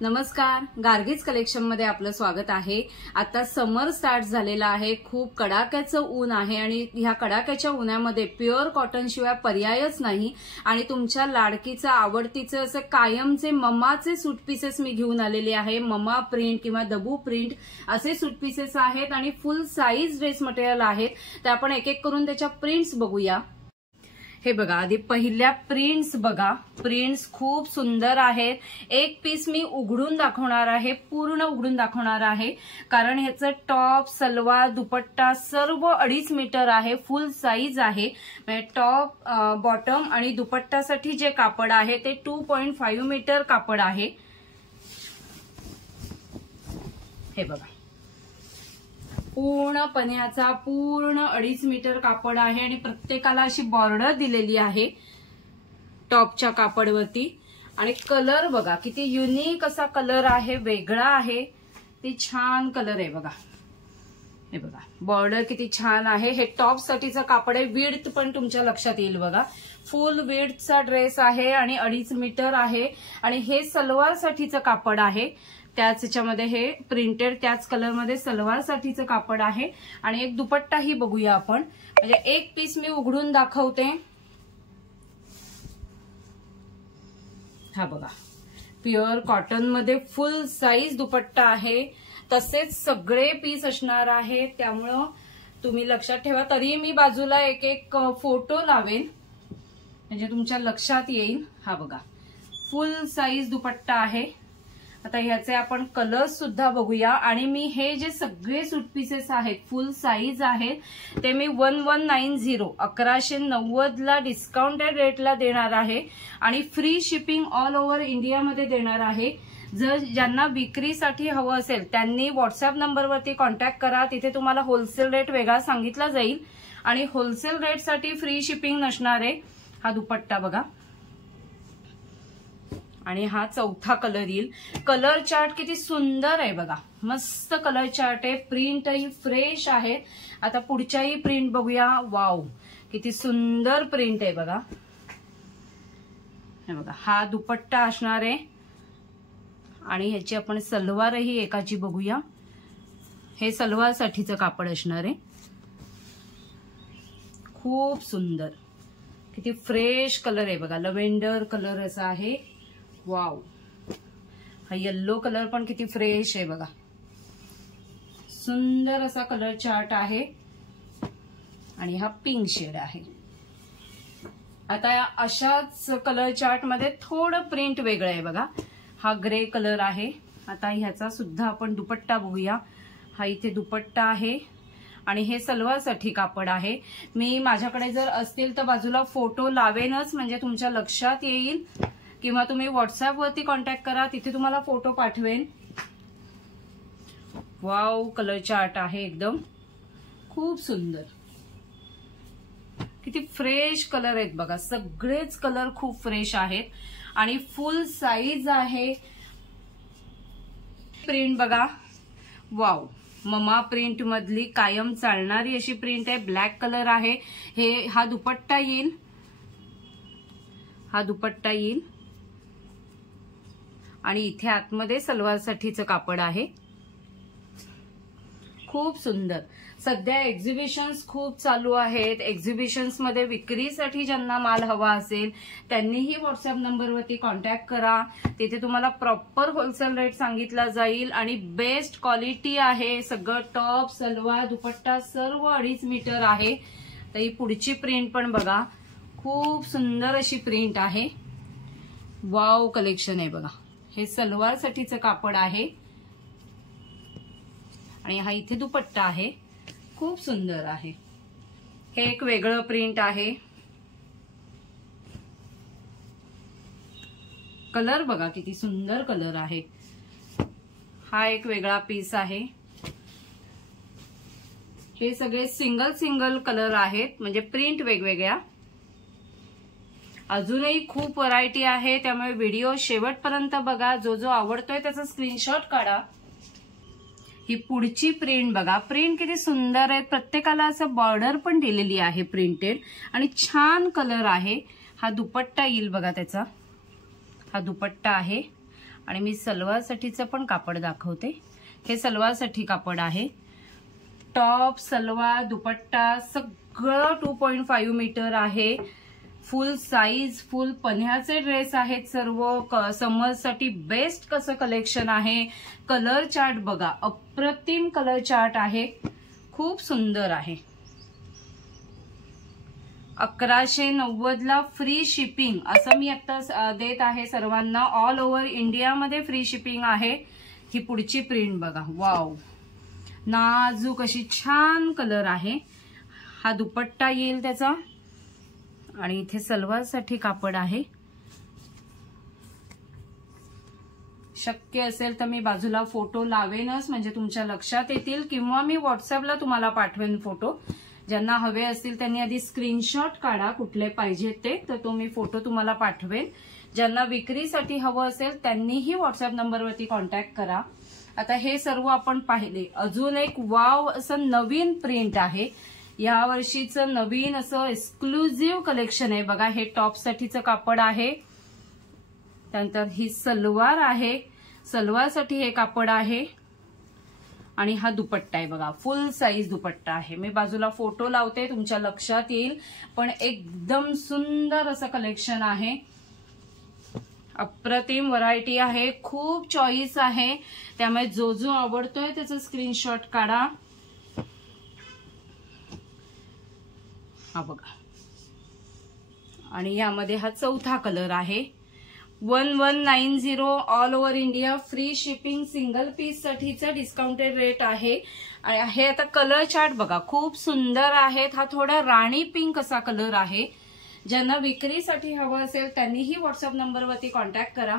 नमस्कार, गार्गीज कलेक्शन मध्ये आपलं स्वागत आहे। आता समर स्टार्ट झालेला आहे, खूप कडाक्याचं ऊन आहे आणि ह्या कडाक्याच्या उन्हामध्ये प्युअर कॉटन शिवाय पर्यायच नाही आणि तुमच्या लाडकीचं आवडतीचं असं कायमचे ममाचे सूट पीसेस मी घेऊन आलेले आहे। ममा प्रिंट किंवा दबू प्रिंट असे सूट पीसेस आहेत आणि फुल साईज ड्रेस मटेरियल आहेत। तर आपण एक एक करून त्याच्या प्रिंट्स बघूया। हे बघा, आधी पहिल्या प्रिंट्स बघा। प्रिंट्स खूप सुंदर आहेत। एक पीस मी उघडून दाखवणार आहे, पूर्ण उघडून दाखवणार आहे, कारण ह्याचं टॉप, सलवार, दुपट्टा सर्व 2.5 मीटर आहे, फुल साईज आहे। टॉप, बॉटम आणि दुपट्टासाठी जे कापड आहे ते 2.5 मीटर कापड आहे। हे बघा, पूर्ण पन्ह्याचा पूर्ण 2.5 मीटर कापड आहे आणि प्रत्येकाला अशी बॉर्डर दिलेली आहे टॉपच्या कापडवरती। आणि कलर बघा किती युनिक असा कलर आहे, वेगळा आहे, ती छान कलर आहे बघा। हे बघा, बॉर्डर किती छान आहे। हे टॉप साठीचं कापड आहे, विड्थ पण तुमच्या लक्षात येईल बघा। फुल विड्थचा ड्रेस आहे आणि 2.5 मीटर आहे आणि हे सलवार साठीचं कापड आहे। त्याच ह्याच्यामध्ये हे प्रिंटेड त्याच कलर मध्ये सलवार साठीचं कापड आहे आणि एक दुपट्टाही बघूया आपण। म्हणजे एक पीस मी उघडून दाखवते। हा बघा, प्युअर कॉटन मध्ये फुल साईज दुपट्टा आहे, तसेच सगळे पीस असणार आहे, त्यामुळं तुम्ही लक्षात ठेवा। तरी मी बाजूला एक एक फोटो लावेन म्हणजे तुमच्या लक्षात येईल। हा बघा, फुल साईज दुपट्टा आहे। आता ह्याचे आपण कलर्स सुद्धा बघूया आणि मी हे जे सगळे सूट पीसेस आहेत फुल साईज आहेत ते मी 1190 1190 ला डिस्काउंटेड रेटला देणार आहे आणि फ्री शिपिंग ऑल ओव्हर इंडियामध्ये देणार आहे। जर ज्यांना विक्रीसाठी हवं असेल त्यांनी व्हॉट्सअप नंबरवरती कॉन्टॅक्ट करा, तिथे तुम्हाला होलसेल रेट वेगळा सांगितला जाईल आणि होलसेल रेटसाठी फ्री शिपिंग नसणार आहे। हा दुपट्टा बघा आणि हा चौथा कलर येईल। कलर चार्ट किती सुंदर आहे बघा, मस्त कलर चार्ट आहे, प्रिंटही फ्रेश आहे। आता पुढच्याही प्रिंट बघूया। वाव, किती सुंदर प्रिंट आहे बघा। हे बघा, हा दुपट्टा असणार आहे आणि ह्याची आपण सलवारही एकाची बघूया। हे सलवार साठीचं कापड असणार आहे, खूप सुंदर, किती फ्रेश कलर आहे बघा, लव्हेंडर कलर असा आहे। वाव, हा येल्लो कलर पण किती फ्रेश आहे बघा, सुंदर असा कलर चार्ट आहे आणि हा पिंक शेड आहे। आता अशाच कलर चार्ट मध्ये थोडं प्रिंट वेगळं आहे बघा। हा ग्रे कलर आहे। आता ह्याचा सुद्धा आपण दुपट्टा बघूया। हा इथे दुपट्टा आहे आणि हे सलवारसाठी कापड आहे। मी माझ्याकडे जर असतील तर बाजूला फोटो लावेनच म्हणजे तुमच्या लक्षात येईल, किंवा तुम्ही व्हॉट्सअप वरती कॉन्टॅक्ट करा, तिथे तुम्हाला फोटो पाठवेन। वाव, कलर चार्ट आहे एकदम खूप सुंदर, किती फ्रेश कलर आहेत बघा, सगळेच कलर खूप फ्रेश आहेत आणि फुल साईज आहे। प्रिंट बघा, वाव, ममा प्रिंट मधली कायम चालणारी अशी प्रिंट आहे, ब्लॅक कलर आहे। हा दुपट्टा येईल, हा दुपट्टा येईल आणि इथे आतमध्ये सलवार साठीचं कापड आहे, खूप सुंदर। सध्या एक्झिबिशन्स खूप चालू आहेत, एक्झिबिशन्स मध्ये विक्रीसाठी ज्यांना माल हवा असेल त्यांनीही व्हॉट्सअप नंबरवरती कॉन्टॅक्ट करा, तिथे तुम्हाला प्रॉपर होलसेल रेट सांगितला जाईल आणि बेस्ट क्वालिटी आहे। सगळं टॉप, सलवार, दुपट्टा सर्व 2.5 मीटर आहे। तर ही पुढची प्रिंट पण बघा, खूप सुंदर अशी प्रिंट आहे। वाव कलेक्शन आहे बघा, हे सलवार साठीचं कापड आहे आणि हा इथे दुपट्टा आहे, खूप सुंदर आहे। हे एक वेगळं प्रिंट आहे। कलर बघा किती सुंदर कलर आहे। हा एक वेगळा पीस आहे। हे सगळे सिंगल सिंगल कलर आहेत, म्हणजे प्रिंट वेगवेगळ्या। अजूनही खूप व्हरायटी आहे, त्यामुळे व्हिडिओ शेवटपर्यंत बघा, जो जो आवडतोय त्याचा स्क्रीनशॉट काढा। ही पुढची प्रिंट बघा, प्रिंट किती सुंदर आहे, प्रत्येकाला असं बॉर्डर पण दिलेली आहे प्रिंटेड आणि छान कलर आहे। हा दुपट्टा येईल बघा त्याचा, हा दुपट्टा आहे आणि मी सलवारसाठीचं पण कापड दाखवते. हे सलवारसाठी कापड आहे. टॉप, सलवार, दुपट्टा सगळं 2.5 मीटर आहे. फुल साईज, फुल पन्ह्याचे ड्रेस आहेत सर्व. समरसाठी बेस्ट कसं कलेक्शन आहे. कलर चार्ट बघा, अप्रतिम कलर चार्ट आहे, खूप सुंदर आहे. 1190ला फ्री शिपिंग असं मी आता देत आहे सर्वांना. ऑल ओव्हर इंडियामध्ये फ्री शिपिंग आहे. ही पुढची प्रिंट बघा, वाव, नाजूक अशी छान कलर आहे. हा दुपट्टा येईल त्याचा आणि इथे सलवारसाठी कापड आहे. शक्य असेल तर मी बाजूला फोटो लावेनच, म्हणजे तुमच्या लक्षात येतील, किंवा मी व्हॉट्सअपला तुम्हाला पाठवेन फोटो. ज्यांना हवे असतील त्यांनी आधी स्क्रीनशॉट काढा कुठले पाहिजे ते, तर तो मी फोटो तुम्हाला पाठवेन. ज्यांना विक्रीसाठी हवं असेल त्यांनीही व्हॉट्सअप नंबरवरती कॉन्टॅक्ट करा. आता हे सर्व आपण पाहिले. अजून एक वाव असं नवीन प्रिंट आहे. या वर्षीचं नवीन असं एक्सक्लुझिव्ह कलेक्शन आहे बघा. हे टॉपसाठीचं कापड आहे. त्यानंतर ही सलवार आहे. सलवारसाठी हे कापड आहे. आणि हा दुपट्टा आहे बघा, फुल साईज दुपट्टा आहे. मी बाजूला फोटो लावते, तुमच्या लक्षात येईल. पण एकदम सुंदर असं कलेक्शन आहे. अप्रतिम व्हरायटी आहे, खूप चॉईस आहे. त्यामुळे जो जो आवडतोय त्याचा स्क्रीनशॉट काढा. हा बघा, आणि यामध्ये हा चौथा कलर आहे. 1190 all over India free shipping. Single piece साठीचा डिस्काउंटेड रेट आहे. आणि हे आता कलर चार्ट बघा, खूप सुंदर आहेत. हा थोडा राणी पिंक असा कलर आहे. ज्यांना विक्रीसाठी हवं असेल त्यांनीही व्हॉट्सअप नंबरवरती कॉन्टॅक्ट करा.